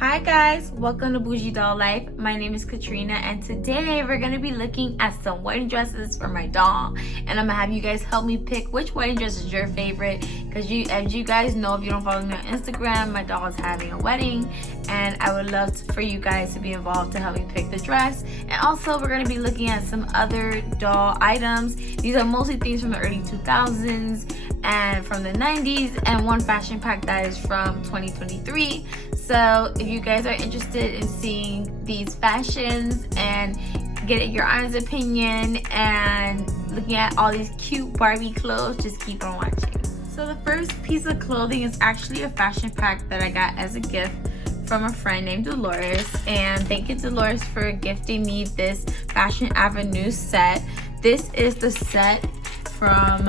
Hi guys, welcome to Bougie Doll Life. My name is Katrina and today we're going to be looking at some wedding dresses for my doll. And I'm going to have you guys help me pick which wedding dress is your favorite. Because as you guys know, if you don't follow me on Instagram, my doll is having a wedding. And I would love for you guys to be involved to help me pick the dress. And also we're going to be looking at some other doll items. These are mostly things from the early 2000s and from the 90s and one fashion pack that is from 2023. So if you guys are interested in seeing these fashions and getting your honest opinion and looking at all these cute Barbie clothes, just keep on watching. So the first piece of clothing is actually a fashion pack that I got as a gift from a friend named Dolores, and thank you Dolores for gifting me this Fashion Avenue set. This is the set from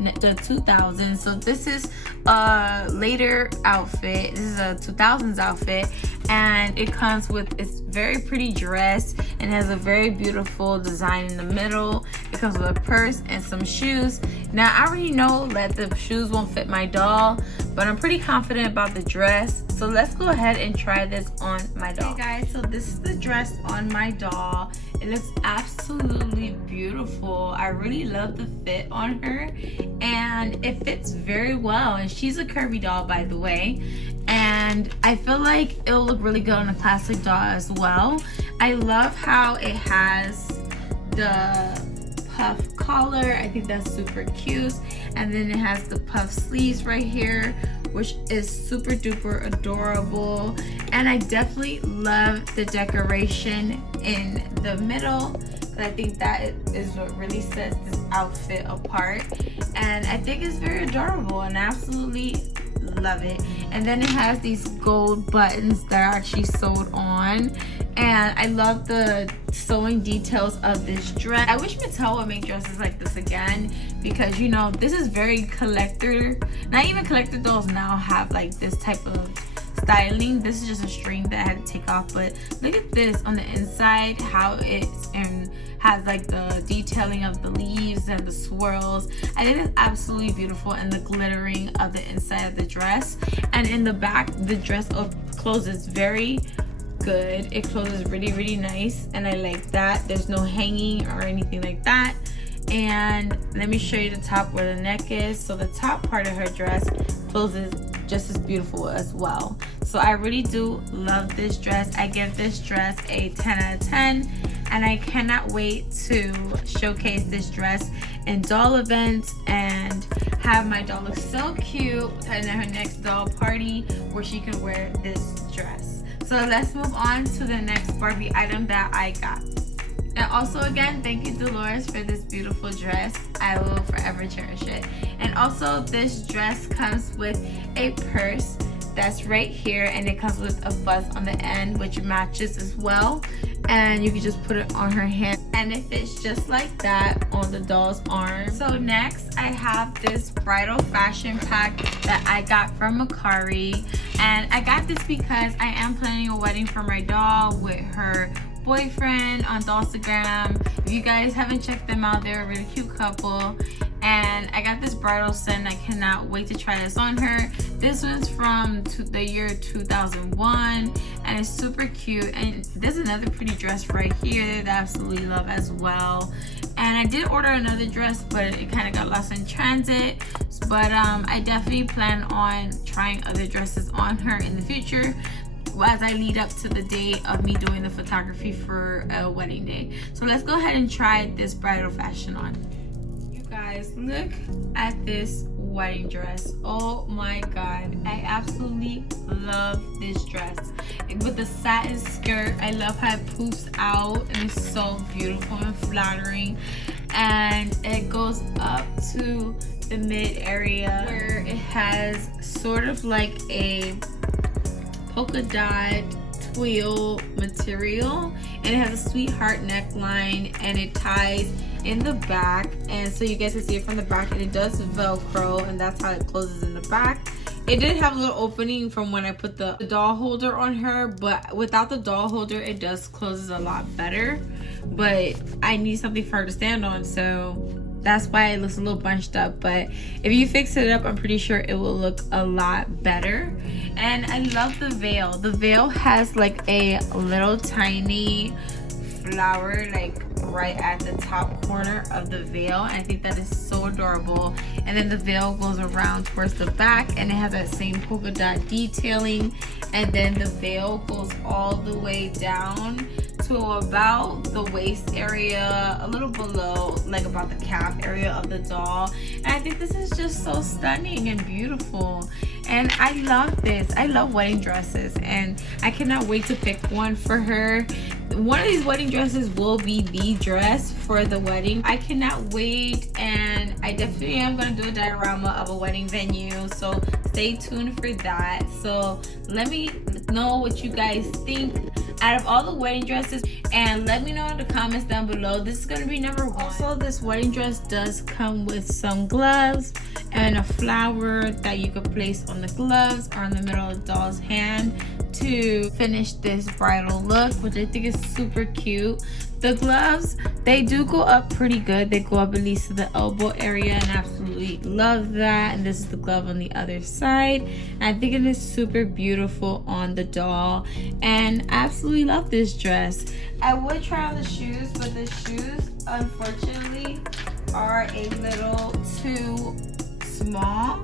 the 2000s. So this is a later outfit. This is a 2000s outfit, and it comes with it's very pretty dress and has a very beautiful design in the middle. It comes with a purse and some shoes. Now I already know that the shoes won't fit my doll, but I'm pretty confident about the dress. So let's go ahead and try this on my doll. Okay guys, so this is the dress on my doll. It looks absolutely beautiful. I really love the fit on her and it fits very well, and she's a curvy doll, by the way, and I feel like it'll look really good on a classic doll as well. I love how it has the puff collar. I think that's super cute, and then it has the puff sleeves right here, which is super duper adorable. And I definitely love the decoration in the middle. I think that is what really sets this outfit apart, and I think it's very adorable and I absolutely love it. And then it has these gold buttons that are actually sewed on, and I love the sewing details of this dress. I wish Mattel would make dresses like this again, because you know this is very collector. Not even collector dolls now have like this type of styling. This is just a string that I had to take off, but look at this on the inside, how it's and has like the detailing of the leaves and the swirls. I think it's absolutely beautiful, and the glittering of the inside of the dress. And in the back, the dress closes very good. It closes really nice, and I like that. There's no hanging or anything like that. And let me show you the top where the neck is. So the top part of her dress closes just as beautiful as well. So I really do love this dress. I give this dress a 10 out of 10, and I cannot wait to showcase this dress in doll events and have my doll look so cute at her next doll party where she can wear this dress. So let's move on to the next Barbie item that I got. And also again, thank you Dolores for this beautiful dress. I will forever cherish it. And also this dress comes with a purse that's right here, and it comes with a buzz on the end which matches as well, and you can just put it on her hand and it fits just like that on the doll's arm. So next I have this bridal fashion pack that I got from Makari, and I got this because I am planning a wedding for my doll with her boyfriend on Dollstagram. If you guys haven't checked them out, they're a really cute couple. And I got this bridal set and I cannot wait to try this on her. This one's from the year 2001 and it's super cute. And there's another pretty dress right here that I absolutely love as well. And I did order another dress, but it kind of got lost in transit. But I definitely plan on trying other dresses on her in the future as I lead up to the day of me doing the photography for a wedding day. So let's go ahead and try this bridal fashion on. You guys, look at this wedding dress. Oh my god, I absolutely love this dress. With the satin skirt, I love how it poofs out and it's so beautiful and flattering, and it goes up to the mid area where it has sort of like a polka dot twill material, and it has a sweetheart neckline, and it ties in the back, and so you guys can see it from the back, and it does velcro, and that's how it closes in the back. It did have a little opening from when I put the doll holder on her, but without the doll holder it does closes a lot better, but I need something for her to stand on, so that's why it looks a little bunched up. But if you fix it up, I'm pretty sure it will look a lot better. And I love the veil. The veil has like a little tiny flower like right at the top corner of the veil. I think that is so adorable. And then the veil goes around towards the back, and it has that same polka dot detailing. And then the veil goes all the way down to about the waist area, a little below, like about the calf area of the doll. And I think this is just so stunning and beautiful. And I love this. I love wedding dresses, and I cannot wait to pick one for her. One of these wedding dresses will be the dress for the wedding. I cannot wait, and I definitely am going to do a diorama of a wedding venue, so stay tuned for that. So let me know what you guys think out of all the wedding dresses, and let me know in the comments down below. This is going to be number 1. Also, this wedding dress does come with some gloves and a flower that you could place on the gloves or in the middle of the doll's hand to finish this bridal look, which I think is super cute. The gloves, they do go up pretty good. They go up at least to the elbow area, and I absolutely love that. And this is the glove on the other side, and I think it is super beautiful on the doll, and I absolutely love this dress. I would try on the shoes, but the shoes unfortunately are a little too small,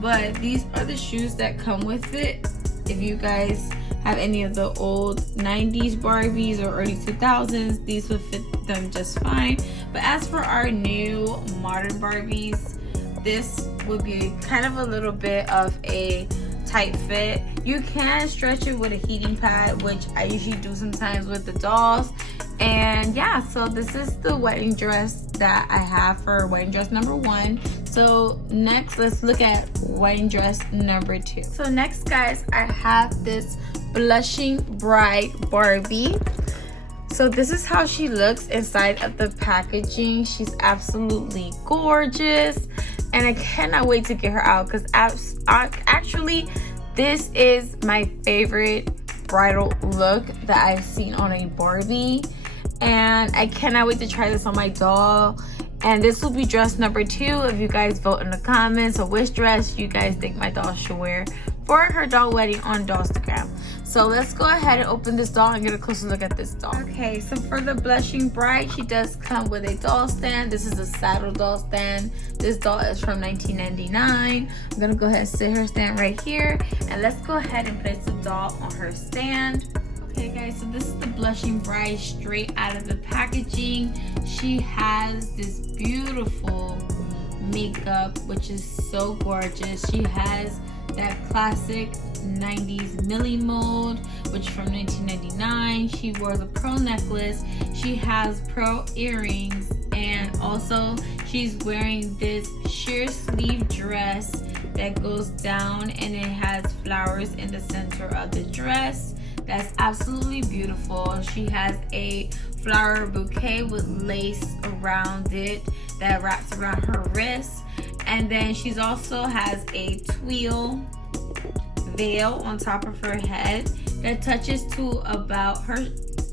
but these are the shoes that come with it. If you guys have any of the old 90s Barbies or early 2000s, these would fit them just fine. But as for our new modern Barbies, this would be kind of a little bit of a tight fit. You can stretch it with a heating pad, which I usually do sometimes with the dolls. And yeah, so this is the wedding dress that I have for wedding dress number 1. So next, let's look at wedding dress number 2. So next, guys, I have this blushing bride Barbie. So this is how she looks inside of the packaging. She's absolutely gorgeous, and I cannot wait to get her out, because actually this is my favorite bridal look that I've seen on a Barbie, and I cannot wait to try this on my doll. And this will be dress number 2. If you guys vote in the comments of which dress you guys think my doll should wear for her doll wedding on Dollstagram. So let's go ahead and open this doll and get a closer look at this doll. Okay, so for the blushing bride, she does come with a doll stand. This is a saddle doll stand. This doll is from 1999. I'm gonna go ahead and sit her stand right here, and let's go ahead and place the doll on her stand. Okay guys, so this is the blushing bride straight out of the packaging. She has this beautiful makeup, which is so gorgeous. She has that classic 90s Millie mold, which from 1999. She wears a pearl necklace. She has pearl earrings, and also she's wearing this sheer sleeve dress that goes down, and it has flowers in the center of the dress. That's absolutely beautiful. She has a flower bouquet with lace around it that wraps around her wrist. And then she's also has a twill veil on top of her head that touches to about her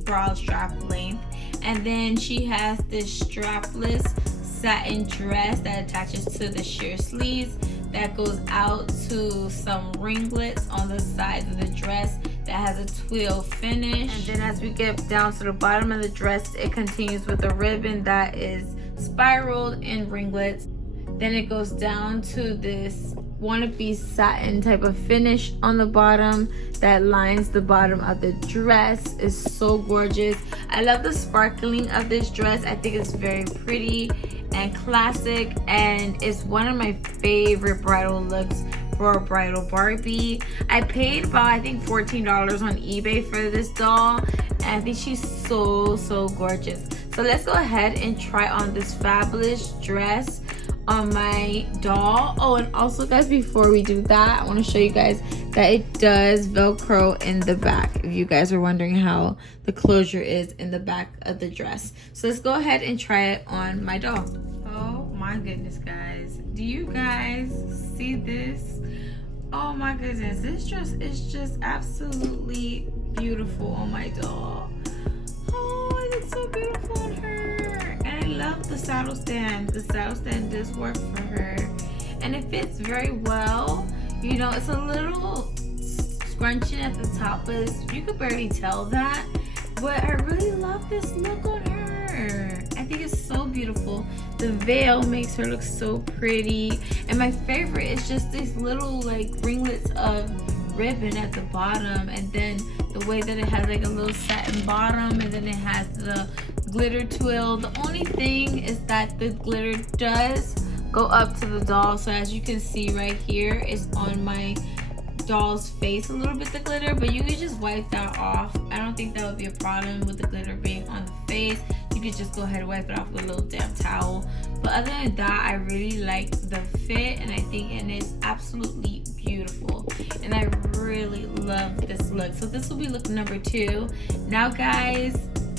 bra strap length. And then she has this strapless satin dress that attaches to the sheer sleeves that goes out to some ringlets on the sides of the dress that has a twill finish. And then as we get down to the bottom of the dress, it continues with a ribbon that is spiraled in ringlets. Then it goes down to this wannabe satin type of finish on the bottom that lines the bottom of the dress. Is so gorgeous. I love the sparkling of this dress. I think it's very pretty and classic, and it's one of my favorite bridal looks for a bridal Barbie. I paid about, I think, $14 on eBay for this doll, and I think she's so gorgeous. So let's go ahead and try on this fabulous dress on my doll. Oh, and also guys, before we do that, I want to show you guys that it does Velcro in the back, if you guys are wondering how the closure is in the back of the dress. So let's go ahead and try it on my doll. Oh my goodness, guys, do you guys see this? Oh my goodness, this dress is just absolutely beautiful on my doll. Oh, it looks so beautiful on her, and I love the saddle stand. The saddle stand does work for her, and it fits very well. You know, it's a little scrunching at the top, but you could barely tell that. But I really love this look on her. I think it's so beautiful. The veil makes her look so pretty, and my favorite is just these little like ringlets of ribbon at the bottom, and then the way that it has like a little satin bottom, and then it has the glitter twill. The only thing is that the glitter does go up to the doll, so as you can see right here, it's on my doll's face a little bit, the glitter, but you could just wipe that off. I don't think that would be a problem with the glitter being on the face. You could just go ahead and wipe it off with a little damp towel. But other than that, I really like the fit, and I think it is absolutely beautiful, and I really love this look. So this will be look number 2. Now guys,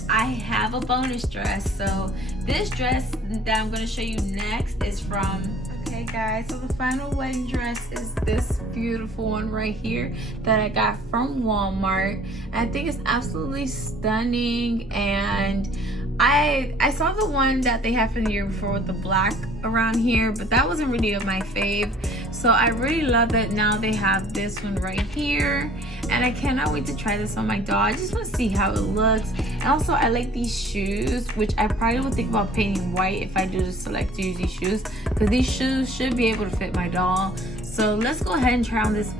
I have a bonus dress. So this dress that I'm going to show you next is from, okay guys, so the final wedding dress is this beautiful one right here that I got from Walmart. I think it's absolutely stunning, and I saw the one that they had from the year before with the black around here, but that wasn't really my fave. So I really love that now they have this one right here, and I cannot wait to try this on my doll. I just want to see how it looks. And also I like these shoes, which I probably will think about painting white if I do just select to use these shoes, because these shoes should be able to fit my doll. So let's go ahead and try on this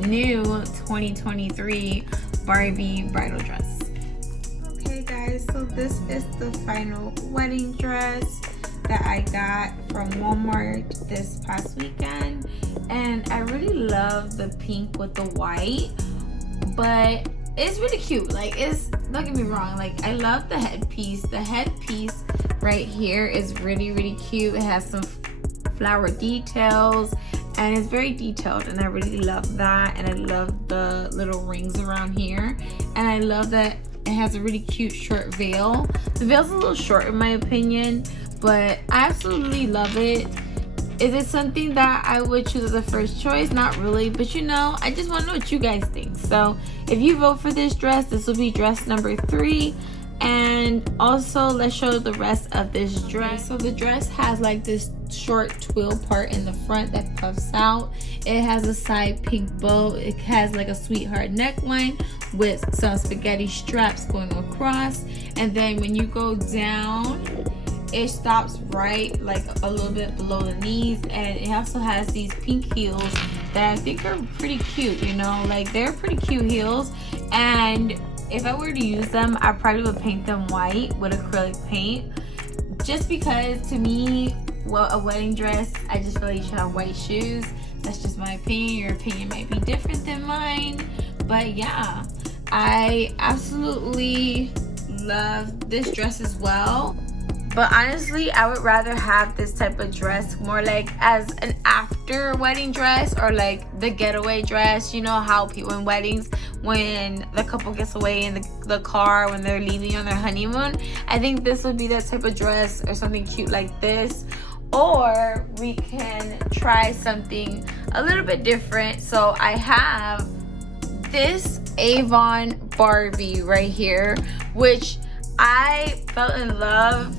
new 2023 Barbie bridal dress. Okay guys, so this is the final wedding dress that I got from Walmart this past weekend, and I really love the pink with the white, but it's really cute. Like, it's, don't get me wrong, like I love the headpiece. The headpiece right here is really cute. It has some flower details, and it's very detailed, and I really love that. And I love the little rings around here, and I love that it has a really cute short veil. The veil's a little short in my opinion, but I absolutely love it. Is it something that I would choose as a first choice? Not really, but you know, I just want to know what you guys think. So if you vote for this dress, this will be dress number 3. And also let's show the rest of this dress. So the dress has like this short twill part in the front that puffs out. It has a side pink bow. It has like a sweetheart neckline with some spaghetti straps going across, and then when you go down, it stops right like a little bit below the knees, and it also has these pink heels that I think are pretty cute. You know, like they're pretty cute heels, and if I were to use them, I probably would paint them white with acrylic paint, just because to me, well, a wedding dress, I just feel like you should have white shoes. That's just my opinion. Your opinion might be different than mine, but yeah, I absolutely love this dress as well. But honestly, I would rather have this type of dress more like as an after wedding dress, or like the getaway dress. You know how people in weddings, when the couple gets away in the car when they're leaving on their honeymoon, I think this would be that type of dress, or something cute like this. Or we can try something a little bit different. So I have this Avon Barbie right here, which I fell in love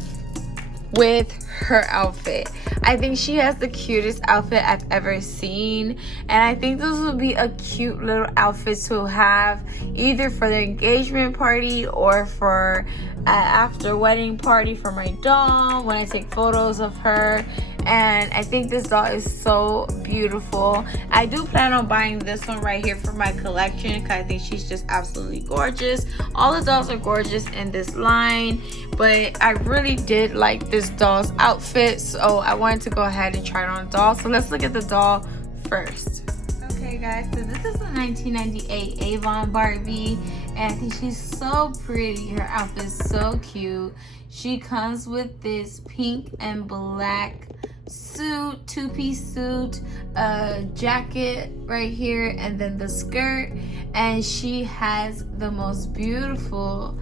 with her outfit. I think she has the cutest outfit I've ever seen, and I think this would be a cute little outfit to have either for the engagement party or for after wedding party for my doll when I take photos of her. And I think this doll is so beautiful. I do plan on buying this one right here for my collection because I think she's just absolutely gorgeous. All the dolls are gorgeous in this line, but I really did like this doll's outfit, so I wanted to go ahead and try it on a doll. So let's look at the doll first. Okay guys, so this is a 1998 Avon Barbie, and I think she's so pretty. Her outfit is so cute. She comes with this pink and black suit, two-piece suit, a jacket right here, and then the skirt. And she has the most beautiful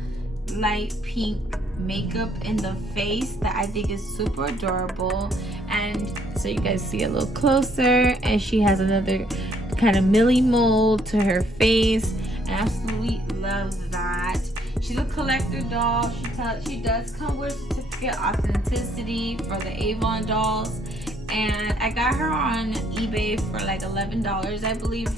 light pink makeup in the face that I think is super adorable. And so you guys see a little closer, and she has another kind of Millie mold to her face, and I absolutely love that. She's she's a collector doll. She does come with a certificate of authenticity for the Avon dolls, and I got her on eBay for like $11, I believe.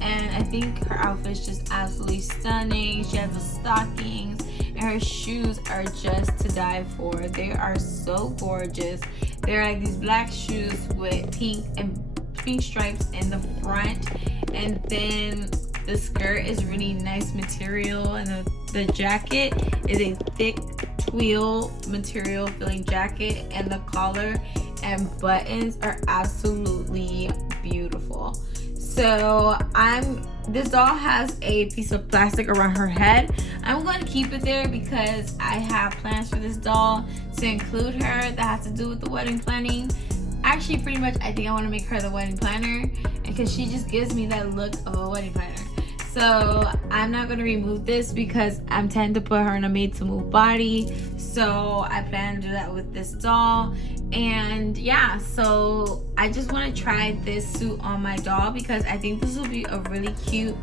And I think her outfit is just absolutely stunning. She has the stockings, and her shoes are just to die for. They are so gorgeous. They're like these black shoes with pink stripes in the front, and then the skirt is really nice material, and the jacket is a thick twill material filling jacket, and the collar and buttons are absolutely beautiful. So this doll has a piece of plastic around her head. I'm going to keep it there because I have plans for this doll to include her that has to do with the wedding planning. Actually, pretty much I think I want to make her the wedding planner, because she just gives me that look of a wedding planner. So I'm not going to remove this because I'm tending to put her in a made to move body. So I plan to do that with this doll. And yeah, so I just want to try this suit on my doll because I think this will be a really cute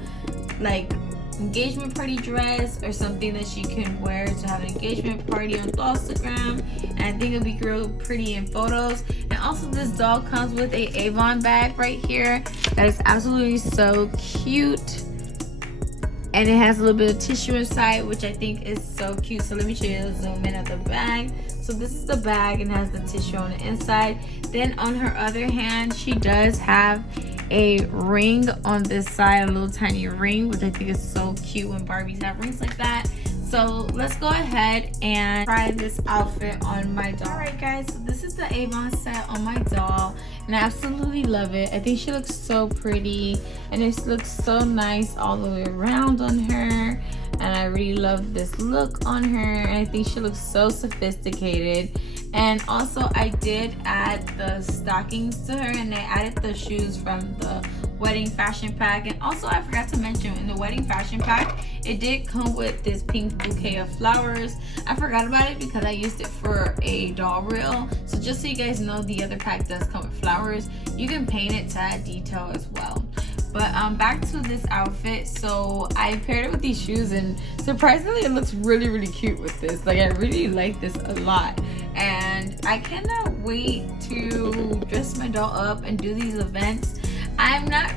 like engagement party dress, or something that she can wear to have an engagement party on Instagram. And I think it'll be real pretty in photos. And also this doll comes with a Avon bag right here that is absolutely so cute. And it has a little bit of tissue inside, which I think is so cute. So let me show you, zoom in at the bag. So this is the bag and has the tissue on the inside. Then on her other hand, she does have a ring on this side, a little tiny ring, which I think is so cute when Barbies have rings like that. So let's go ahead and try this outfit on my doll. Alright guys, so this is the Avon set on my doll, and I absolutely love it. I think she looks so pretty, and it looks so nice all the way around on her, and I really love this look on her, and I think she looks so sophisticated. And also I did add the stockings to her, and I added the shoes from the wedding fashion pack. And also I forgot to mention, in the wedding fashion pack it did come with this pink bouquet of flowers. I forgot about it because I used it for a doll reel. So just so you guys know, the other pack does come with flowers. You can paint it to add detail as well. But back to this outfit. So I paired it with these shoes, and surprisingly it looks really, really cute with this. Like, I really like this a lot, and I cannot wait to dress my doll up and do these events. I'm not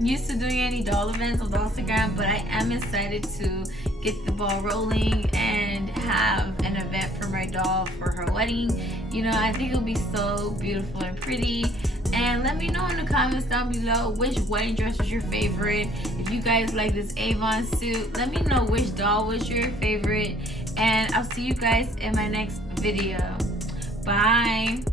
used to doing any doll events on Instagram, but I am excited to get the ball rolling and have an event for my doll for her wedding. You know, I think it'll be so beautiful and pretty. And let me know in the comments down below which wedding dress was your favorite. If you guys like this Avon suit, let me know which doll was your favorite. And I'll see you guys in my next video. Bye.